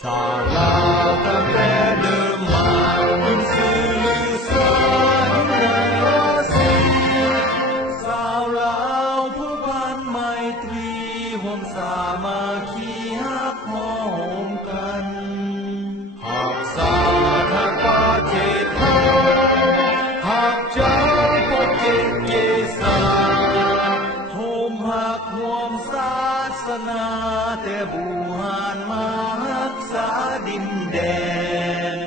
สาลาตั้งแต่เดิมมาเป็นสื่อลือสารในราศีสาวลาวผู้พันไมตรีห่วมสามัคคีฮักหอมกันหากสาทางประเทศไทยหากเจ้าพบเกศเกษาโทมหักห่วมศาสนาแต่บูหานมารักษาดินแดน